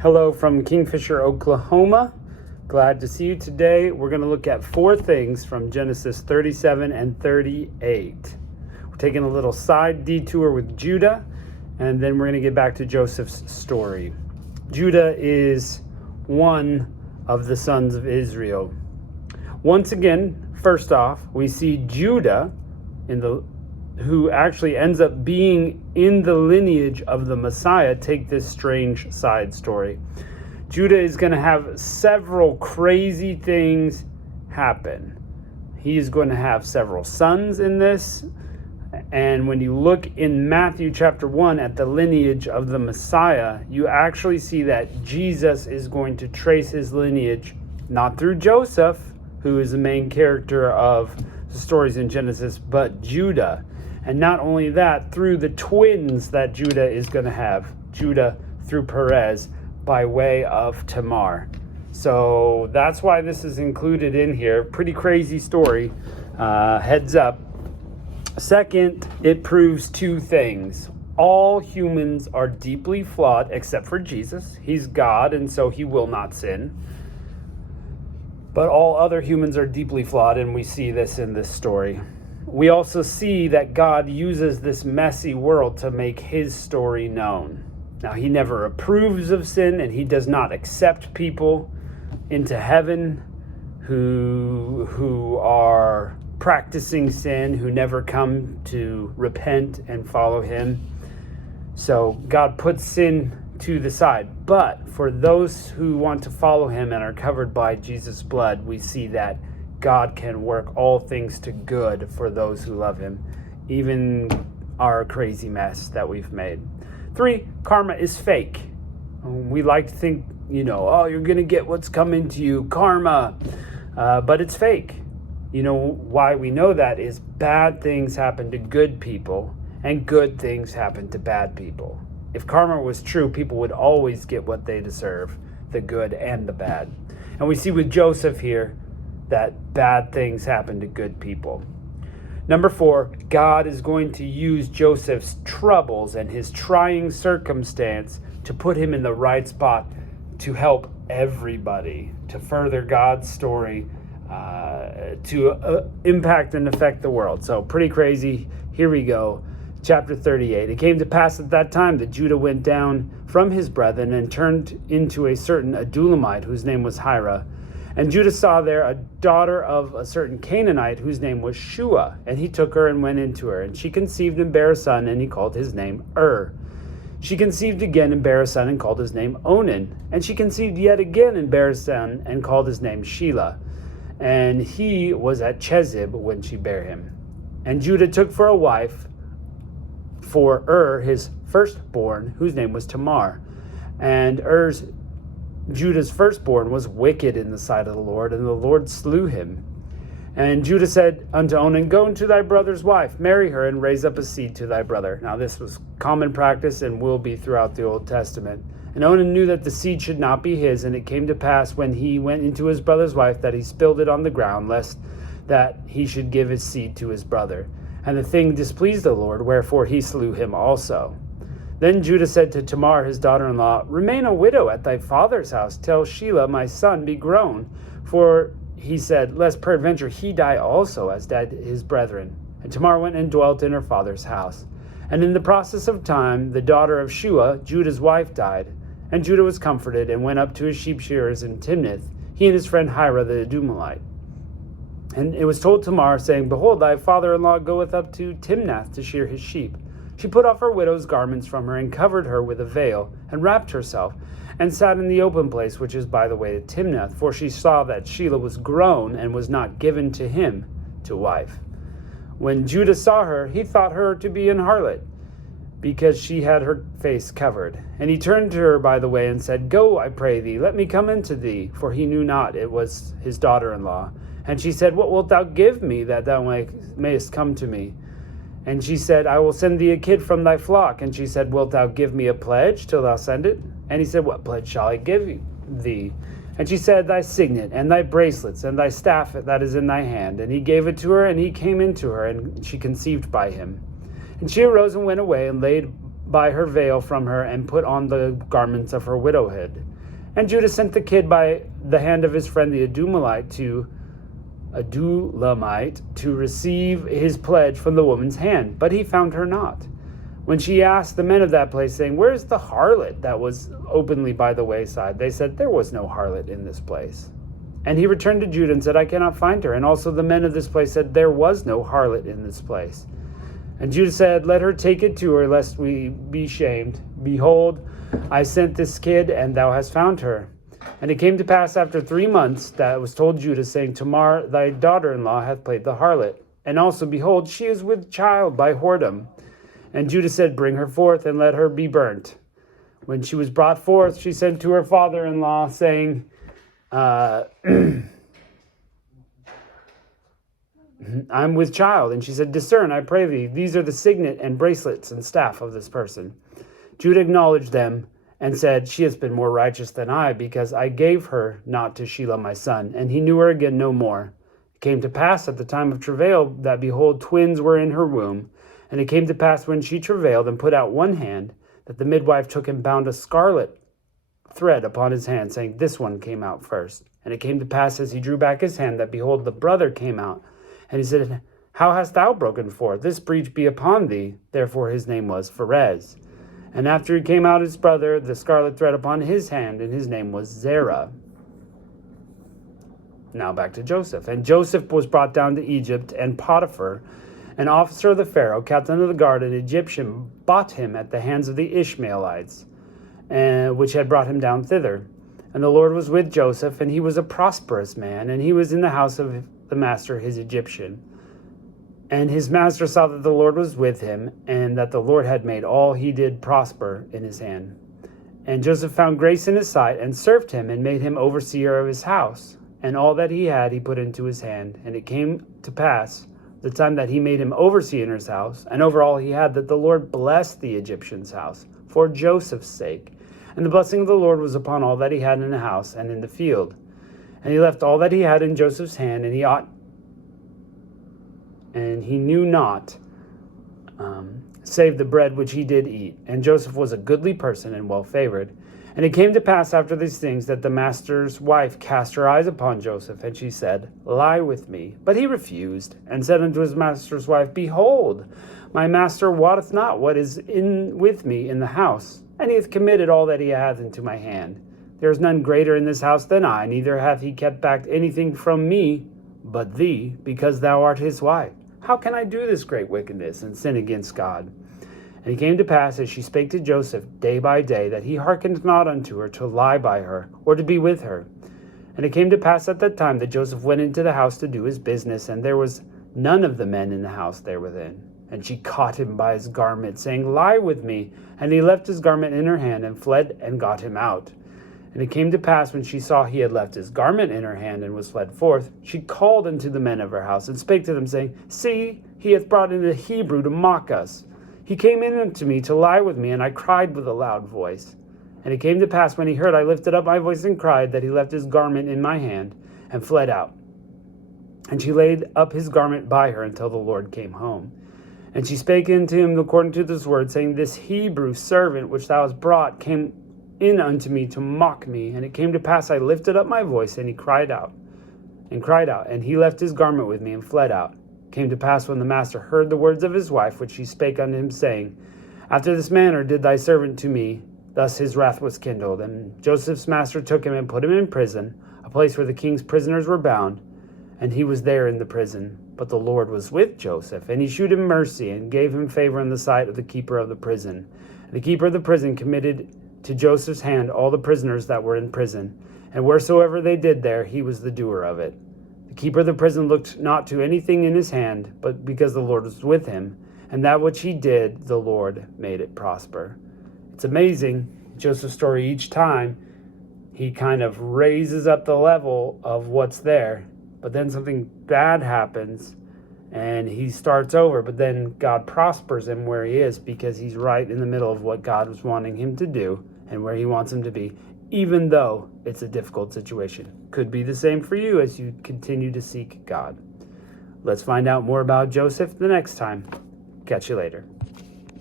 Hello from Kingfisher, Oklahoma. Glad to see you today. We're going to look at 4 things from Genesis 37 and 38. We're taking a little side detour with Judah, and then we're going to get back to Joseph's story. Judah is one of the sons of Israel. Once again, first off, we see Judah who actually ends up being in the lineage of the Messiah, take this strange side story. Judah is going to have several crazy things happen. He is going to have several sons in this. And when you look in Matthew chapter 1 at the lineage of the Messiah, you actually see that Jesus is going to trace his lineage not through Joseph, who is the main character of the stories in Genesis, but Judah. And not only that, through the twins that Judah is going to have, Judah through Perez by way of Tamar. So that's why this is included in here. Pretty crazy story. Heads up. Second, it proves 2 things. All humans are deeply flawed except for Jesus. He's God, and so he will not sin. But all other humans are deeply flawed, and we see this in this story. We also see that God uses this messy world to make his story known. Now, he never approves of sin, and he does not accept people into heaven who are practicing sin, who never come to repent and follow him. So God puts sin to the side. But for those who want to follow him and are covered by Jesus' blood, we see that God can work all things to good for those who love him, even our crazy mess that we've made. 3, karma is fake. We like to think, you're going to get what's coming to you, karma, but it's fake. You know why we know that is bad things happen to good people and good things happen to bad people. If karma was true, people would always get what they deserve, the good and the bad. And we see with Joseph here that bad things happen to good people. Number 4, God is going to use Joseph's troubles and his trying circumstance to put him in the right spot to help everybody, to further God's story, to impact and affect the world. So pretty crazy. Here we go. Chapter 38. It came to pass at that time that Judah went down from his brethren and turned into a certain Adullamite whose name was Hira. And Judah saw there a daughter of a certain Canaanite whose name was Shua. And he took her and went into her. And she conceived and bare a son, and he called his name She conceived again and bare a son, and called his name Onan. And she conceived yet again and bare a son, and called his name Shelah. And he was at Chezib when she bare him. And Judah took for a wife for his firstborn, whose name was Tamar. And Judah's firstborn was wicked in the sight of the Lord, and the Lord slew him. And Judah said unto Onan, Go unto thy brother's wife, marry her, and raise up a seed to thy brother. Now this was common practice and will be throughout the Old Testament. And Onan knew that the seed should not be his, and it came to pass when he went into his brother's wife that he spilled it on the ground, lest that he should give his seed to his brother. And the thing displeased the Lord, wherefore he slew him also. Then Judah said to Tamar his daughter-in-law, Remain a widow at thy father's house, till Shelah my son be grown. For he said, Lest peradventure he die also, as died his brethren. And Tamar went and dwelt in her father's house. And in the process of time, the daughter of Shua, Judah's wife, died. And Judah was comforted, and went up to his sheep shearers in Timnath, he and his friend Hira the Adullamite. And it was told Tamar, saying, Behold, thy father-in-law goeth up to Timnath to shear his sheep. She put off her widow's garments from her, and covered her with a veil, and wrapped herself, and sat in the open place which is by the way to Timnath, for she saw that Shelah was grown, and was not given to him to wife. When Judah saw her, he thought her to be an harlot, because she had her face covered. And he turned to her by the way, and said, Go, I pray thee, let me come into thee, for he knew not it was his daughter-in-law. And she said, What wilt thou give me, that thou mayest come to me? And she said, I will send thee a kid from thy flock. And she said, Wilt thou give me a pledge till thou send it? And he said, What pledge shall I give thee? And she said, Thy signet, and thy bracelets, and thy staff that is in thy hand. And he gave it to her, and he came into her, and she conceived by him. And she arose and went away, and laid by her veil from her and put on the garments of her widowhood. And Judah sent the kid by the hand of his friend the Adulamite to receive his pledge from the woman's hand, but he found her not. When she asked the men of that place, saying, "Where is the harlot that was openly by the wayside?" they said, "There was no harlot in this place." And he returned to Judah and said, "I cannot find her." And also the men of this place said, "There was no harlot in this place." And Judah said, "Let her take it to her, lest we be shamed. Behold, I sent this kid, and thou hast found her." And it came to pass after 3 months that it was told Judah, saying, "Tamar, thy daughter-in-law, hath played the harlot. And also, behold, she is with child by whoredom." And Judah said, "Bring her forth, and let her be burnt." When she was brought forth, she sent to her father-in-law, saying, "I'm with child." And she said, "Discern, I pray thee. These are the signet and bracelets and staff of this person." Judah acknowledged them and said, "She has been more righteous than I, because I gave her not to Shelah my son." And he knew her again no more. It came to pass at the time of travail that, behold, twins were in her womb. And it came to pass when she travailed and put out one hand, that the midwife took and bound a scarlet thread upon his hand, saying, "This one came out first." And it came to pass as he drew back his hand, that, behold, the brother came out. And he said, "How hast thou broken forth? This breach be upon thee." Therefore his name was Pharez. And after he came out his brother, the scarlet thread upon his hand, and his name was Zerah. Now back to Joseph. And Joseph was brought down to Egypt, and Potiphar, an officer of the Pharaoh, captain of the guard, an Egyptian, bought him at the hands of the Ishmaelites, which had brought him down thither. And the Lord was with Joseph, and he was a prosperous man, and he was in the house of the master, his Egyptian. And his master saw that the Lord was with him, and that the Lord had made all he did prosper in his hand. And Joseph found grace in his sight, and served him, and made him overseer of his house. And all that he had he put into his hand. And it came to pass, the time that he made him overseer in his house, and over all he had, that the Lord blessed the Egyptian's house for Joseph's sake. And the blessing of the Lord was upon all that he had in the house and in the field. And he left all that he had in Joseph's hand, and he knew not, save the bread which he did eat. And Joseph was a goodly person and well favored. And it came to pass after these things that the master's wife cast her eyes upon Joseph, and she said, "Lie with me." But he refused, and said unto his master's wife, "Behold, my master wotteth not what is with me in the house, and he hath committed all that he hath into my hand. There is none greater in this house than I, neither hath he kept back anything from me but thee, because thou art his wife. How can I do this great wickedness and sin against God?" And it came to pass, as she spake to Joseph day by day, that he hearkened not unto her to lie by her, or to be with her. And it came to pass at that time that Joseph went into the house to do his business, and there was none of the men in the house there within. And she caught him by his garment, saying, "Lie with me." And he left his garment in her hand, and fled, and got him out. And it came to pass, when she saw he had left his garment in her hand, and was fled forth, she called unto the men of her house, and spake to them, saying, "See, he hath brought in a Hebrew to mock us. He came in unto me to lie with me, and I cried with a loud voice. And it came to pass, when he heard, I lifted up my voice and cried, that he left his garment in my hand, and fled out. And she laid up his garment by her until the Lord came home. And she spake unto him according to this word, saying, This Hebrew servant which thou hast brought came in unto me to mock me. And it came to pass, I lifted up my voice, and he cried out, and he left his garment with me, and fled out. Came to pass, when the master heard the words of his wife, which she spake unto him, saying, After this manner did thy servant to me, thus his wrath was kindled. And Joseph's master took him and put him in prison, a place where the king's prisoners were bound, and he was there in the prison. But the Lord was with Joseph, and he shewed him mercy, and gave him favor in the sight of the keeper of the prison. And the keeper of the prison committed to Joseph's hand all the prisoners that were in prison, and wheresoever they did there, he was the doer of it. The keeper of the prison looked not to anything in his hand, but because the Lord was with him, and that which he did, the Lord made it prosper. It's amazing, Joseph's story, each time he kind of raises up the level of what's there, but then something bad happens, and he starts over, but then God prospers him where he is, because he's right in the middle of what God was wanting him to do, and where he wants him to be, even though it's a difficult situation. Could be the same for you as you continue to seek God. Let's find out more about Joseph the next time. Catch you later.